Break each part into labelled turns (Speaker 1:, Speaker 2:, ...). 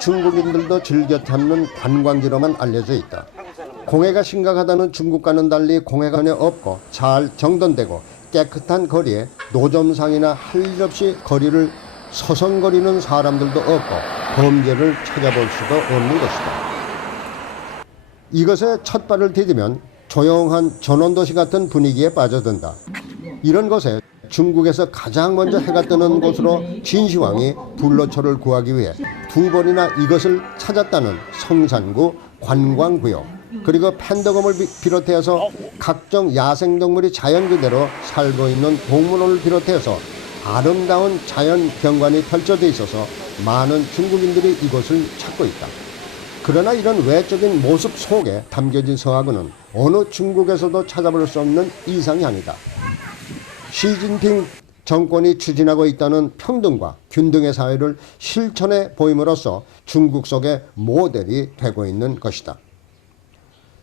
Speaker 1: 중국인들도 즐겨 찾는 관광지로만 알려져 있다. 공해가 심각하다는 중국과는 달리 공해가 전혀 없고 잘 정돈되고 깨끗한 거리에 노점상이나 할 일 없이 거리를 서성거리는 사람들도 없고 범죄를 찾아볼 수도 없는 것이다. 이것에 첫 발을 디디면 조용한 전원도시 같은 분위기에 빠져든다. 이런 곳에 중국에서 가장 먼저 해가 뜨는 곳으로 진시황이 불로초를 구하기 위해 두 번이나 이것을 찾았다는 성산구 관광구역 그리고 팬더검을 비- 비롯해서 각종 야생동물이 자연 그대로 살고 있는 동물원을 비롯해서 아름다운 자연 경관이 펼쳐져 있어서 많은 중국인들이 이곳을 찾고 있다. 그러나 이런 외적인 모습 속에 담겨진 성하고는 어느 중국에서도 찾아볼 수 없는 이상향이다. 시진핑 정권이 추진하고 있다는 평등과 균등의 사회를 실천해 보임으로써 중국 속의 모델이 되고 있는 것이다.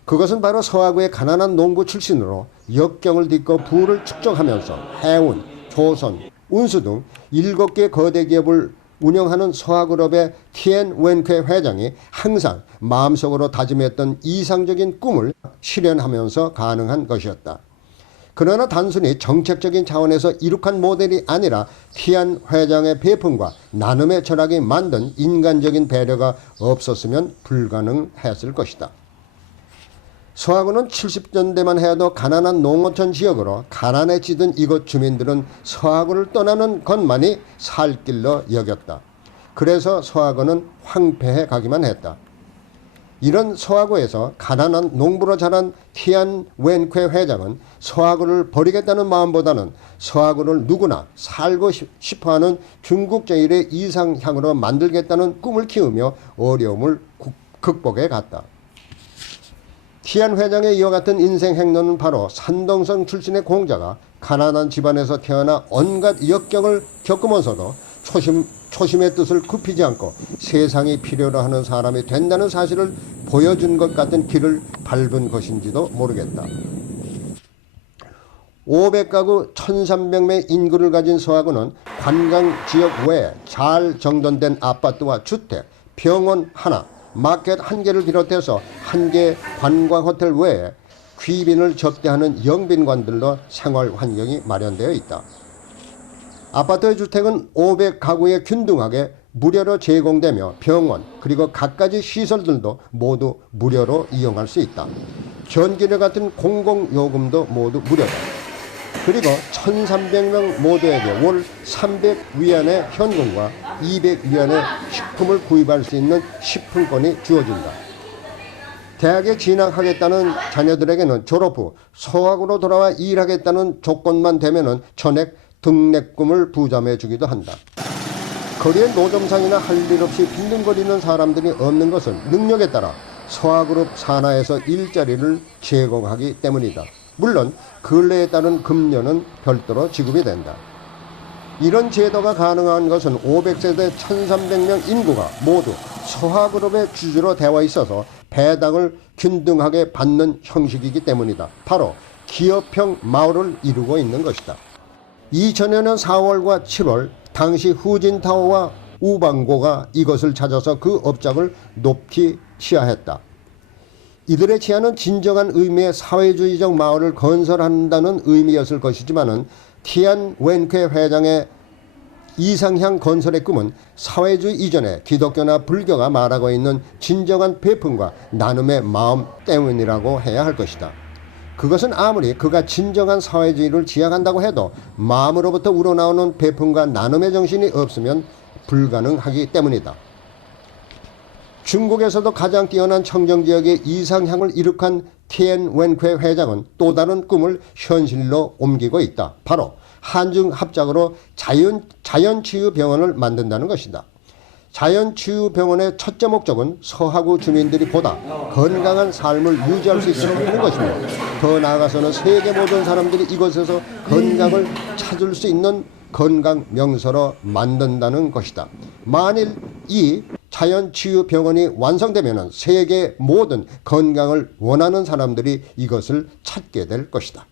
Speaker 1: 그것은 바로 서하구의 가난한 농부 출신으로 역경을 딛고 부를 축적하면서 해운, 조선, 운수 등 일곱 개 거대 기업을 운영하는 서하그룹의 티엔 웬쾌 회장이 항상 마음속으로 다짐했던 이상적인 꿈을 실현하면서 가능한 것이었다. 그러나 단순히 정책적인 차원에서 이룩한 모델이 아니라 티안 회장의 배품과 나눔의 철학이 만든 인간적인 배려가 없었으면 불가능했을 것이다. 서하구는 70년대만 해도 가난한 농어촌 지역으로 찌든 이곳 주민들은 서하구를 떠나는 것만이 살 길로 여겼다. 그래서 서하구는 황폐해 가기만 했다. 이런 서하구에서 가난한 농부로 자란 티안 웬쾌 회장은 서하구를 버리겠다는 마음보다는 서하구를 누구나 살고 싶- 싶어하는 중국 제일의 이상향으로 만들겠다는 꿈을 키우며 어려움을 국- 극복해 갔다. 티안 회장의 이와 같은 인생 행로는 바로 산동성 출신의 공자가 가난한 집안에서 태어나 온갖 역경을 겪으면서도 초심, 초심의 뜻을 굽히지 않고 세상이 필요로 하는 사람이 된다는 사실을 보여준 것 같은 길을 밟은 것인지도 모르겠다. 500가구 1300명 인구를 가진 서하구는 관광 지역 외에 잘 정돈된 아파트와 주택, 병원 하나, 마켓 한 개를 비롯해서 한 개 관광 호텔 외에 귀빈을 접대하는 영빈관들로 생활 환경이 마련되어 있다. 아파트의 주택은 500가구에 균등하게 무료로 제공되며 병원 그리고 갖가지 시설들도 모두 무료로 이용할 수 있다. 전기료 같은 공공요금도 모두 무료다. 그리고 1,300명 모두에게 월 300위안의 현금과 200위안의 식품을 구입할 수 있는 식품권이 주어진다. 대학에 진학하겠다는 자녀들에게는 졸업 후 소학으로 돌아와 일하겠다는 조건만 되면 은 전액 등록금을 부담해 주기도 한다. 거리에 노점상이나 할 일 없이 빈둥거리는 사람들이 없는 것은 능력에 따라 서하그룹 산하에서 일자리를 제공하기 때문이다. 물론 근래에 따른 급료는 별도로 지급이 된다. 이런 제도가 가능한 것은 500세대 1300명 인구가 모두 서하그룹의 주주로 되어 있어서 배당을 균등하게 받는 형식이기 때문이다. 바로 기업형 마을을 이루고 있는 것이다. 2000년 4월과 7월 당시 후진타오와 우방고가 이것을 찾아서 그 업적을 높이 치하했다. 이들의 치하는 진정한 의미의 사회주의적 마을을 건설한다는 의미였을 것이지만은 티안 웬쾌 회장의 이상향 건설의 꿈은 사회주의 이전에 기독교나 불교가 말하고 있는 진정한 배품과 나눔의 마음 때문이라고 해야 할 것이다. 그것은 아무리 그가 진정한 사회주의를 지향한다고 해도 마음으로부터 우러나오는 배품과 나눔의 정신이 없으면 불가능하기 때문이다. 중국에서도 가장 뛰어난 청정지역의 이상향을 이룩한 티엔 웬쾌 회장은 또 다른 꿈을 현실로 옮기고 있다. 바로 한중 합작으로 자연, 자연치유 병원을 만든다는 것이다. 자연치유병원의 첫째 목적은 서하구 주민들이 보다 건강한 삶을 유지할 수 있도록 하는 것이며 더 나아가서는 세계 모든 사람들이 이곳에서 건강을 찾을 수 있는 건강 명소로 만든다는 것이다. 만일 이 자연치유병원이 완성되면 세계 모든 건강을 원하는 사람들이 이것을 찾게 될 것이다.